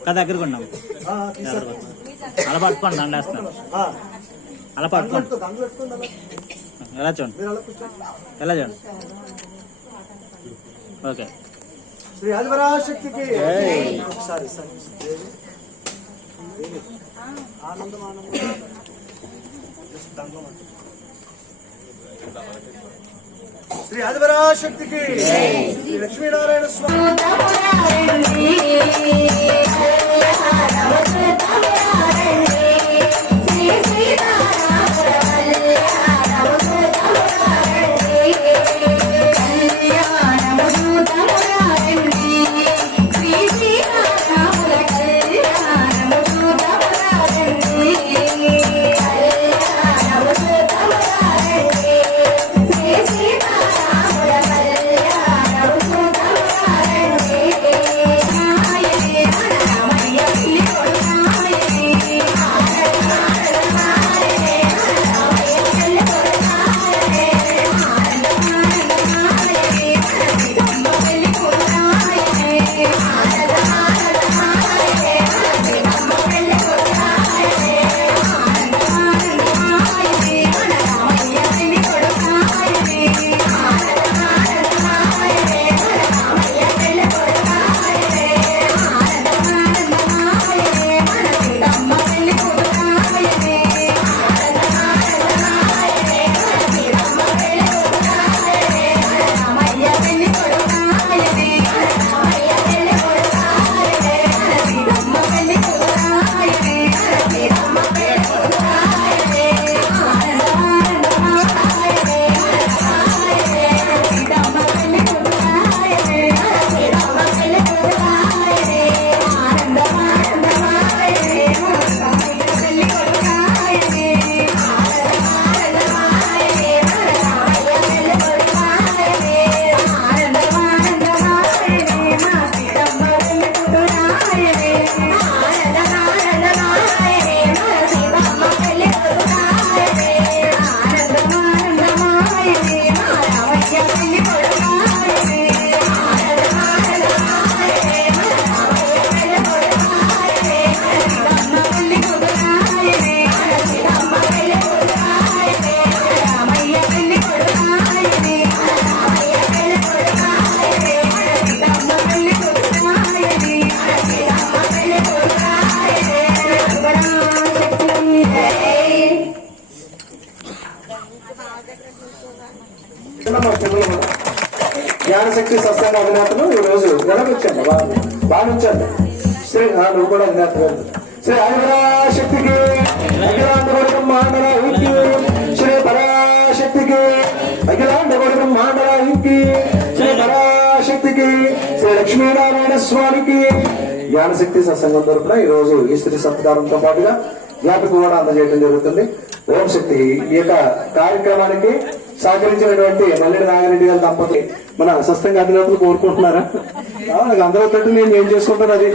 కదా దగ్గరకు ఉన్నాం అలా పట్టుకోండి దండేస్తాను అలా పట్టుకోండి ఎలా చూడండి? ఎలా చూడండి? ఓకే. శ్రీ ఆదివరాశక్తికి ఒకసారి సార్ ఆనందం ఆనందం. శ్రీ ఆదిపరాశక్తికి శ్రీ లక్ష్మీనారాయణ స్వామి. శ్రీ ఆ, నువ్వు కూడా జ్ఞాపకం శ్రీ ఆదిపరాశక్తికి అఖిలాండ కొడుకు ఇంకి శ్రీ పరాశక్తికి అఖిలాండ కొడుకు ఇంకి శ్రీ పరాశక్తికి శ్రీ లక్ష్మీనారాయణ స్వామికి. జ్ఞానశక్తి సత్సంగం తరఫున ఈ రోజు ఈ స్త్రీ సత్కారంతో పాటుగా జ్ఞాపకం కూడా అందజేయడం జరుగుతుంది. ఓం శక్తి ఈ యొక్క కార్యక్రమానికి సహకరించినటువంటి మల్లెడి నాగిరెడ్డి గారి దంపతులు మన సస్తంగా అధినేతలు కోరుకుంటున్నారా? అవును అందరూ తట్టు నేను ఏం చేసుకుంటాను అది?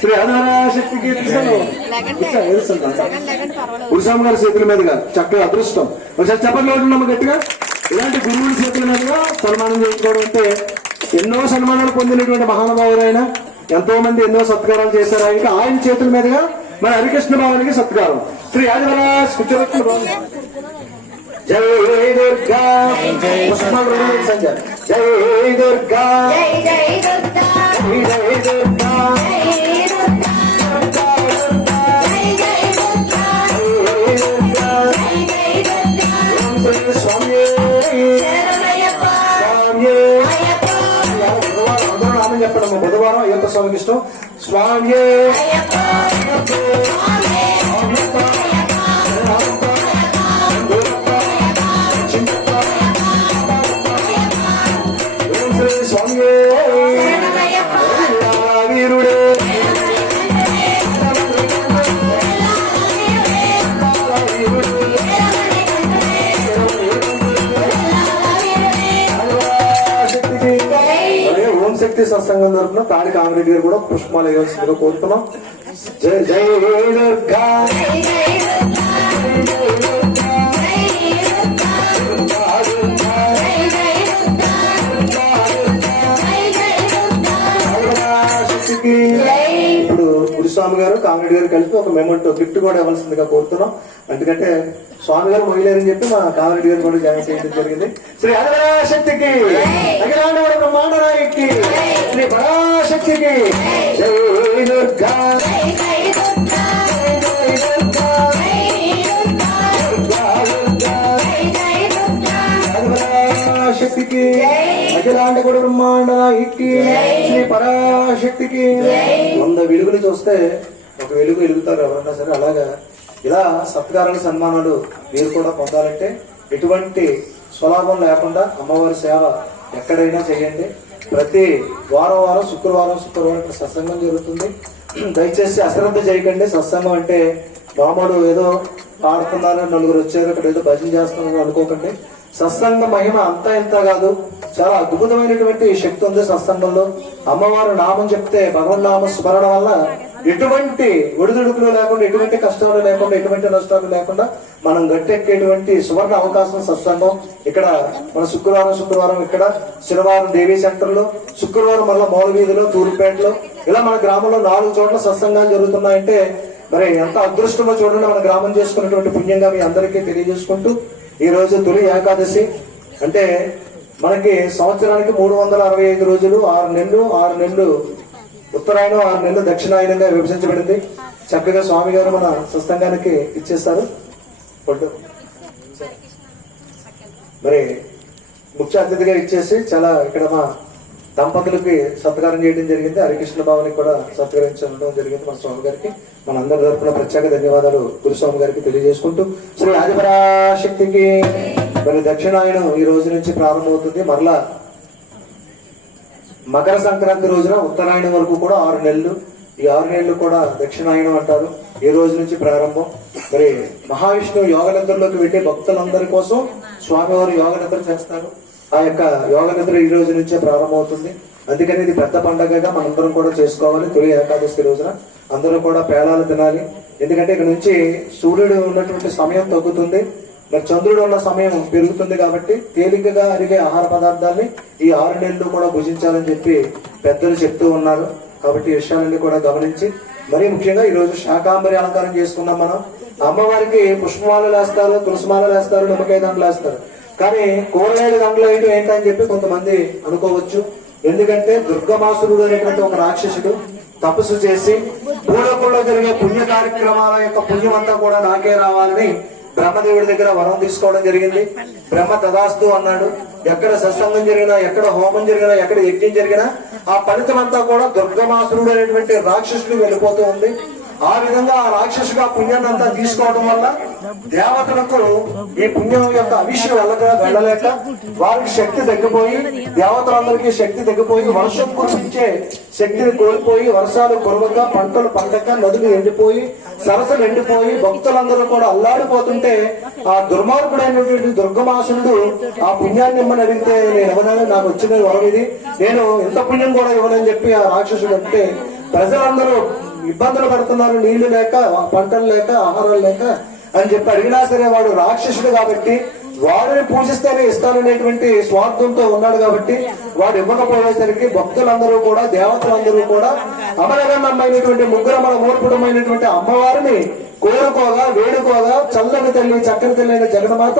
శ్రీ ఆధారశక్తికి గురుస్వామి గారి చేతుల మీదుగా చక్కగా అదృష్టం. ఒకసారి చెప్పట్లు ఉంటున్నాము గట్టిగా? ఇలాంటి గురువుల చేతుల మీదుగా సన్మానం చేసుకోవడం అంటే ఎన్నో సన్మానాలు పొందినటువంటి మహానుభావులైన ఎంతో మంది ఎన్నో సత్కారాలు చేశారు. ఇంకా ఆయన చేతుల మీదుగా మన హరికృష్ణ భావానికి సత్కారం. శ్రీ ఆదివరాజ్ కుచరత్న జై దుర్గా. సంచార్. జై దుర్గా. జై దుర్గా. జై దుర్గా. చెప్పడం బుధవారం అయ్యప్ప స్వామికి ఇష్టం. స్వామి. శక్తి సత్సంగం తరఫున తాడి కామరెడ్డి గారు కూడా పుష్పాలు వేయవలసిందిగా కోరుతున్నాం. జై జై దుర్గా. ఇప్పుడు గురుస్వామి గారు కామరెడ్డి గారు కలిపి ఒక మెమెంటో గిఫ్ట్ కూడా ఇవ్వాల్సిందిగా కోరుతున్నాం. ఎందుకంటే స్వామి గారు మొయ్యలేరని చెప్పి మా కామరెడ్డి గారు కూడా జాయిన్ చేయడం జరిగింది. శ్రీ శక్తికి అఖిలాండ బ్రహ్మాండ నాయకి శ్రీ పరాశక్తికి జై దుర్గా. శక్తికి అఖిలాండ కూడా బ్రహ్మాండ శ్రీ పరాశక్తికి. వంద వెలుగులు చూస్తే ఒక వెలుగు వెలుగుతారు ఎవరన్నా సరే. అలాగా ఇలా సత్కారాలు సన్మానాలు మీరు కూడా పొందాలంటే ఎటువంటి స్వలాభం లేకుండా అమ్మవారి సేవ ఎక్కడైనా చేయండి. ప్రతి వారం వారం శుక్రవారం శుక్రవారం సత్సంగం జరుగుతుంది. దయచేసి అశ్రద్ధ చేయకండి. సత్సంగం అంటే మామూలు ఏదో ఆడుతున్నారు నలుగురు వచ్చారు ఇక్కడ ఏదో భజన చేస్తున్నారు అనుకోకండి. సత్సంగ మహిమ అంతా ఇంత కాదు చాలా అద్భుతమైనటువంటి శక్తి ఉంది సత్సంగంలో. అమ్మవారు నామం చెప్తే భగవన్ నామ స్మరణ వల్ల ఎటువంటి ఒడిదుడుకులు లేకుండా ఎటువంటి కష్టాలు లేకుండా ఎటువంటి నష్టాలు లేకుండా మనం గట్టెక్కేటువంటి సువర్ణ అవకాశం సత్సంగం ఇక్కడ మన శుక్రవారం శుక్రవారం ఇక్కడ శనివారం దేవీ సెంటర్లో శుక్రవారం మళ్ళీ మౌలవీధిలో తూర్పుపేటలో. తూరుపేటలో ఇలా మన గ్రామంలో నాలుగు చోట్ల సత్సంగాలు జరుగుతున్నాయంటే మరి ఎంత అదృష్టమో చూడండి మన గ్రామం చేసుకున్నటువంటి పుణ్యంగా మీ అందరికీ తెలియజేసుకుంటూ ఈ రోజు తొలి ఏకాదశి. అంటే మనకి సంవత్సరానికి మూడు వందల అరవై ఐదు రోజులు ఆరు నెలలు ఆరు నెలలు ఉత్తరాయణం ఆరు నెలలు దక్షిణాయనంగా విభజించబడింది. చక్కగా స్వామి గారు మన సత్సంగానికి ఇచ్చేస్తారు. మరి ముఖ్య అతిథిగా ఇచ్చేసి చాలా ఇక్కడ మా దంపతులకి సత్కారం చేయడం జరిగింది. హరికృష్ణ భావని కూడా సత్కరించడం జరిగింది మన స్వామి గారికి. మన అందరి తరఫున ప్రత్యేక ధన్యవాదాలు గురుస్వామి గారికి తెలియజేసుకుంటూ. శ్రీ ఆదిపరాశక్తికి మరి దక్షిణాయనం ఈ రోజు నుంచి ప్రారంభమవుతుంది. మరలా మకర సంక్రాంతి రోజున ఉత్తరాయణం వరకు కూడా ఆరు నెలలు ఈ ఆరు నెలలు కూడా దక్షిణాయనం అంటారు. ఈ రోజు నుంచి ప్రారంభం? మరి మహావిష్ణువు యోగ నిద్రలోకి వెళ్ళే భక్తులందరి కోసం స్వామివారు యోగ నిద్ర చేస్తారు. ఆ యొక్క యోగ నిద్ర ఈ రోజు నుంచే ప్రారంభమవుతుంది. అందుకని ఇది పెద్ద పండగగా మనందరం కూడా చేసుకోవాలి. తొలి ఏకాదశి రోజున అందరూ కూడా పేలాలు తినాలి. ఎందుకంటే ఇక్కడ నుంచి సూర్యుడు ఉన్నటువంటి సమయం తగ్గుతుంది. మరి చంద్రుడు ఉన్న సమయం పెరుగుతుంది కాబట్టి తేలికగా అరిగే ఆహార పదార్థాన్ని ఈ ఆరు నెలలు కూడా భుజించాలని చెప్పి పెద్దలు చెప్తూ ఉన్నారు. కాబట్టి ఈ విషయాలన్నీ కూడా గమనించి మరీ ముఖ్యంగా ఈ రోజు శాకాంబరి అలంకారం చేసుకున్నాం మనం. అమ్మవారికి పుష్పమాలలు వేస్తారు తులసిమాలలు వేస్తారు నిమ్మకాయ దండలు వేస్తారు. కానీ కూరగాయల దండలు వేయడం ఏంటని చెప్పి కొంతమంది అనుకోవచ్చు. ఎందుకంటే దుర్గమాసురుడు అనేటువంటి ఒక రాక్షసుడు తపస్సు చేసి పూలకుండా జరిగే పుణ్య కార్యక్రమాల యొక్క పుణ్యం అంతా కూడా నాకే రావాలని బ్రహ్మదేవుడి దగ్గర వరం తీసుకోవడం జరిగింది. బ్రహ్మ తదాస్తు అన్నాడు. ఎక్కడ సత్సంగం జరిగినా ఎక్కడ హోమం జరిగినా ఎక్కడ యజ్ఞం జరిగినా ఆ ఫలితం అంతా కూడా దుర్గమాసురుడు అనేటువంటి రాక్షసుడు వెళ్ళిపోతూ ఉంది. ఆ విధంగా ఆ రాక్షసుగా పుణ్యాన్ని అంతా తీసుకోవడం వల్ల దేవతలకు ఈ పుణ్యం యొక్క అవిష్యం వెళ్ళక వెళ్ళలేక వారికి శక్తి తగ్గిపోయి దేవతలందరికీ శక్తి తగ్గిపోయి వర్షం కురిపించే శక్తిని కోల్పోయి వర్షాలు కురవక పంటలు పండక నదులు ఎండిపోయి సరస్సులు ఎండిపోయి భక్తులందరూ కూడా అల్లాడిపోతుంటే ఆ దుర్మార్గుడైనటువంటి దుర్గమాసుడు ఆ పుణ్యాన్ని ఇమ్మని అడిగితే నేను ఇవ్వనని నాకు వచ్చిన వరం ఇది. నేను ఇంత పుణ్యం కూడా ఇవ్వనని చెప్పి ఆ రాక్షసుడు అంటే ప్రజలందరూ ఇబ్బందులు పడుతున్నారు నీళ్ళు లేక పంటలు లేక ఆహారం లేక అని చెప్పి అడిగినా సరే వాడు రాక్షసుడు కాబట్టి వాడిని పూజిస్తేనే ఇస్తాననేటువంటి స్వార్థంతో ఉన్నాడు కాబట్టి వాడు ఇవ్వకపోయేసరికి భక్తులందరూ కూడా దేవతలందరూ కూడా అమరగన్నమైనటువంటి ముగ్గురమల మూర్పుడమైనటువంటి అమ్మవారిని కోరుకోగా వేడుకోగా చల్లని తల్లి చక్కని తల్లి అయిన జగన్మాత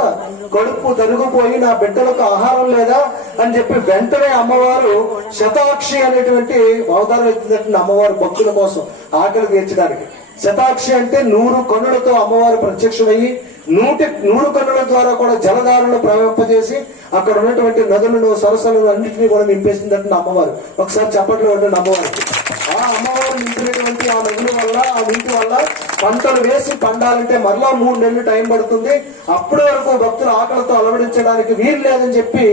కడుపు తరుగుపోయి నా బిడ్డలకు ఆహారం లేదా అని చెప్పి వెంటనే అమ్మవారు శతాక్షి అనేటువంటి అవతారం ఎత్తినటువంటి అమ్మవారు భక్తుల కోసం ఆకలి తీర్చడానికి. శతాక్షి అంటే నూరు కన్నులతో అమ్మవారు ప్రత్యక్షమయ్యి నూటి నూరు కన్నుల ద్వారా కూడా జలధారను ప్రవహింపజేసి అక్కడ ఉన్నటువంటి నదులను సరస్సులను అన్నింటినీ కూడా నింపేసిందంటే అమ్మవారు. ఒకసారి చప్పట్లో ఉండండి అమ్మవారికి. అమ్మవారు నింపినటువంటి ఆ నదుల వల్ల ఆ నీటి వల్ల పంటలు వేసి పండాలంటే మరలా మూడు నెలలు టైం పడుతుంది. అప్పటి వరకు భక్తులు ఆకలితో అలవడించడానికి వీలు లేదని చెప్పి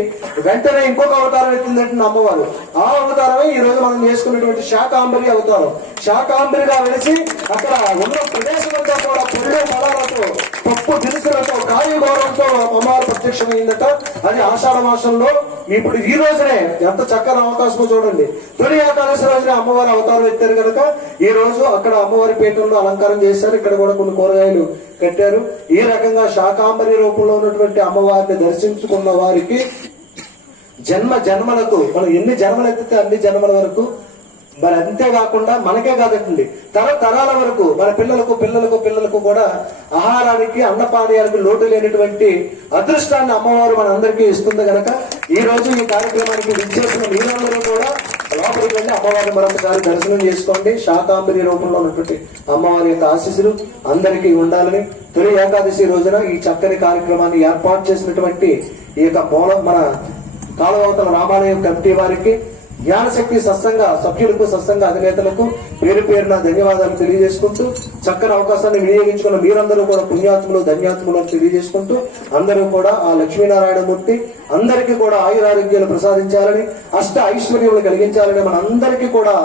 వెంటనే ఇంకొక అవతారం ఎత్తిందంటే అమ్మవారు. ఆ అవతారమే ఈ రోజు మనం చేసుకున్నటువంటి శాకాంబరి అవతారం. శాకాంబరిగా వెలిసి అక్కడ ఉన్న ప్రదేశం అంతా కూడా పొడి ఫలాలతో పప్పు దినుసులతో కాయగూరలతో అమ్మవారు ప్రత్యక్షమైందట. అది ఆషాఢ మాసంలో ఇప్పుడు ఈ రోజునే ఎంత చక్కని అవకాశమో చూడండి. తొలి ఏకాదశి రోజున అమ్మవారి అవతారం ఎత్తారు కనుక ఈ రోజు అక్కడ అమ్మవారి పీఠంలో అలంకారం చేశారు. ఇక్కడ కూడా కొన్ని కూరగాయలు కట్టారు. ఈ రకంగా శాకాంబరి రూపంలో ఉన్నటువంటి అమ్మవారిని దర్శించుకున్న వారికి జన్మ జన్మలకు మనం ఎన్ని జన్మలు ఎత్తితే అన్ని జన్మల వరకు మరి అంతేకాకుండా మనకే కాదండి. తరతరాల వరకు మన పిల్లలకు పిల్లలకు పిల్లలకు కూడా ఆహారానికి అన్నపానీయాలకు లోటు లేనటువంటి అదృష్టాన్ని అమ్మవారు మన అందరికీ ఇస్తుంది కనుక ఈ రోజు ఈ కార్యక్రమానికి విచ్చేసిన మీరందరూ కూడా లోపలికి వెళ్ళి అమ్మవారిని మరొకసారి దర్శనం చేసుకోండి. శాకాంబరి రూపంలో ఉన్నటువంటి అమ్మవారి యొక్క ఆశీస్సులు అందరికీ ఉండాలని తొలి ఏకాదశి రోజున ఈ చక్కని కార్యక్రమాన్ని ఏర్పాటు చేసినటువంటి ఈ యొక్క మూలం మన కాలువతల రామాలయం కమిటీ వారికి జ్ఞానశక్తి సత్సంగ సభ్యులకు సత్సంగ అధినేతలకు పేరు పేరున ధన్యవాదాలు తెలియజేసుకుంటూ చక్కని అవకాశాన్ని వినియోగించుకున్న మీరందరూ కూడా పుణ్యాత్ములు ధన్యాత్ములు అని తెలియజేసుకుంటూ అందరూ కూడా ఆ లక్ష్మీనారాయణమూర్తి అందరికీ కూడా ఆయురారోగ్యాలు ప్రసాదించాలని అష్ట ఐశ్వర్యములు కలిగించాలని మన అందరికీ కూడా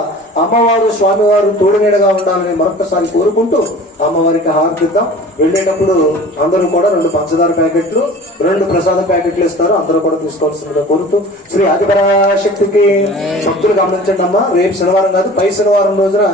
అమ్మవారు స్వామివారు తోడునీడగా ఉండాలని మరొకసారి కోరుకుంటూ అమ్మవారికి హారతిద్దాం వెళ్ళేటప్పుడు అందరూ కూడా రెండు పంచదార ప్యాకెట్లు రెండు ప్రసాద ప్యాకెట్లు ఇస్తారు. అందరూ కూడా తీసుకోవాల్సిందిగా కోరుతూ శ్రీ ఆదిపరాశక్తికి భక్తులు గమనించండి అమ్మా. రేపు శనివారం కాదు పై శనివారం రోజున